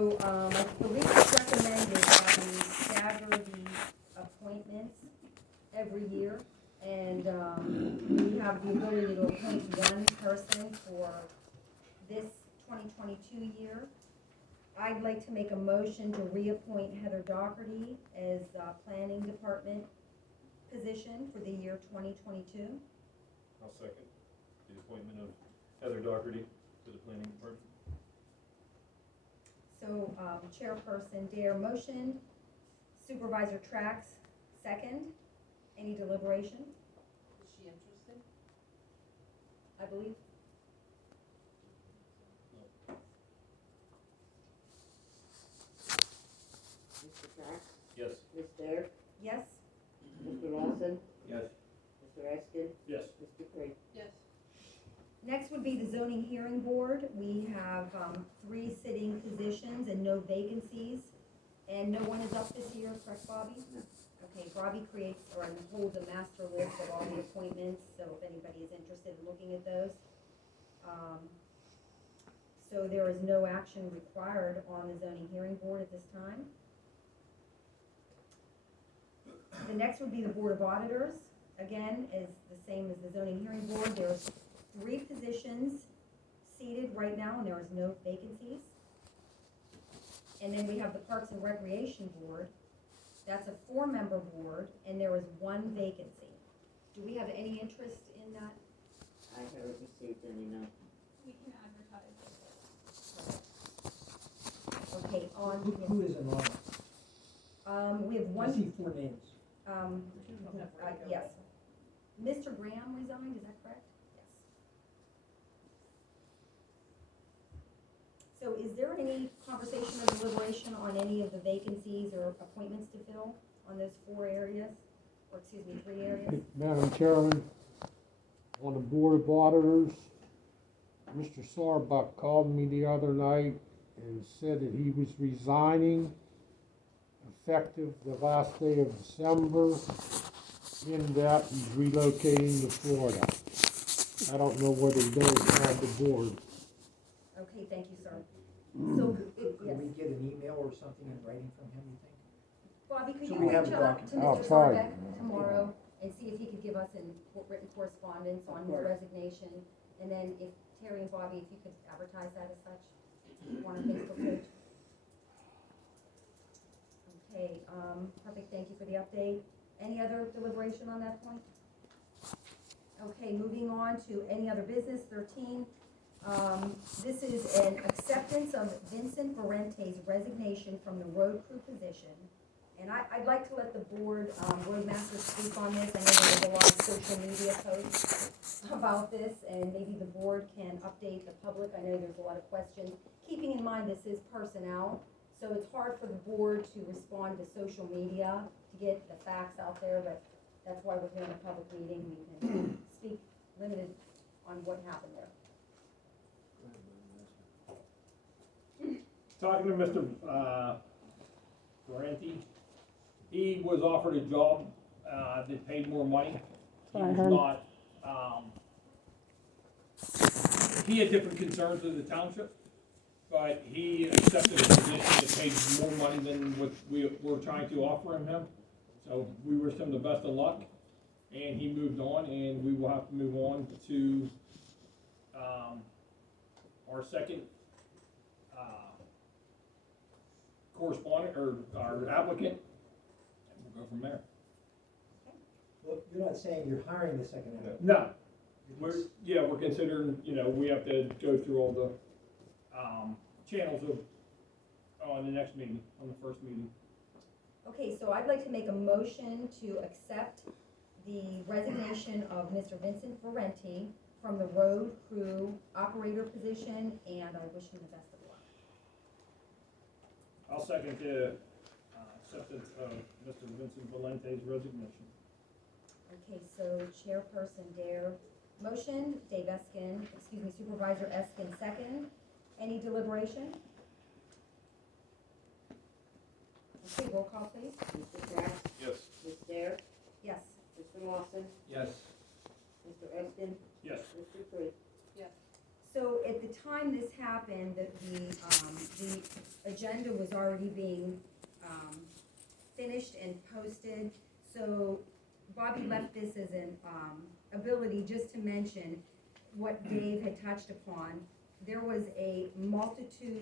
So, I believe it's recommended that we stagger the appointments every year. And, we have the ability to appoint one person for this 2022 year. I'd like to make a motion to reappoint Heather Doherty as Planning Department position for the year 2022. I'll second the appointment of Heather Doherty to the planning department. So, Chairperson Dare motion, Supervisor Trax second. Any deliberation? Is she interested? I believe. Mr. Trax, Yes. Ms. Dare, Yes? Mr. Lawson, Yes. Mr. Eskin, Yes. Mr. Creed. Yes. Next would be the zoning hearing board. We have 3 sitting positions and no vacancies. And no one is up this year, correct, Bobby? No. Okay, Bobby creates or holds a master list of all the appointments, so if anybody is interested in looking at those. So there is no action required on the zoning hearing board at this time. The next would be the Board of Auditors. Again, is the same as the zoning hearing board. There's 3 positions seated right now, and there is no vacancies. And then we have the Parks and Recreation Board. That's a 4-member board, and there is 1 vacancy. Do we have any interest in that? I haven't received any, no. We can advertise it. Okay, Who is an honor? we have I one, see 4 names. yes. Mr. Graham resigned, is that correct? Yes. So is there any conversation or deliberation on any of the vacancies or appointments to fill on those 4 areas? Or excuse me, 3 areas? Madam Chairman, on the Board of Auditors, Mr. Sarbuck called me the other night and said that he was resigning effective the last day of December, in that he's relocating to Florida. I don't know whether he does have the board. Okay, thank you, sir. So, yes. Could we get an email or something in writing from him, you think? Bobby, could So you we have reach the out to document. I'll Mr. try. Sarbeck tomorrow and see if he could give us a written correspondence on his course. resignation? And then if Terry and Bobby, if you could advertise that as such on our Facebook page. Okay, perfect, thank you for the update. Any other deliberation on that point? Okay, moving on to any other business, 13. This is an acceptance of Vincent Varente's resignation from the road crew position. And I'd like to let the board, roadmaster speak on this. I know there's a lot of social media posts about this, and maybe the board can update the public. I know there's a lot of questions. Keeping in mind this is personnel, so it's hard for the board to respond to social media to get the facts out there, but that's why we're here in a public meeting. We can speak limited on what happened there. Talking to Mr. Varente, he was offered a job, that paid more money. He was not, he had different concerns with the township, but he accepted a position that paid more money than what we were trying to offer him. So we wish him the best of luck, and he moved on, and we will have to move on to, our second, correspondent, or our applicant, and we'll go from there. Well, you're not saying you're hiring the second applicant. No, we're considering, we have to go through all the, channels of, on the next meeting, on the first meeting. Okay, so I'd like to make a motion to accept the resignation of Mr. Vincent Varente from the road crew operator position, and I wish him the best of luck. I'll second the, acceptance of Mr. Vincent Valente's resignation. Okay, so Chairperson Dare, motion, Dave Eskin, Supervisor Eskin second. Any deliberation? Okay, roll call please. Mr. Trax, Yes. Ms. Dare, Yes. Mr. Lawson, Yes. Mr. Eskin, Yes. Mr. Creed. Yes. So at the time this happened, the agenda was already being, finished and posted. So Bobby left this as an, ability just to mention what Dave had touched upon. There was a multitude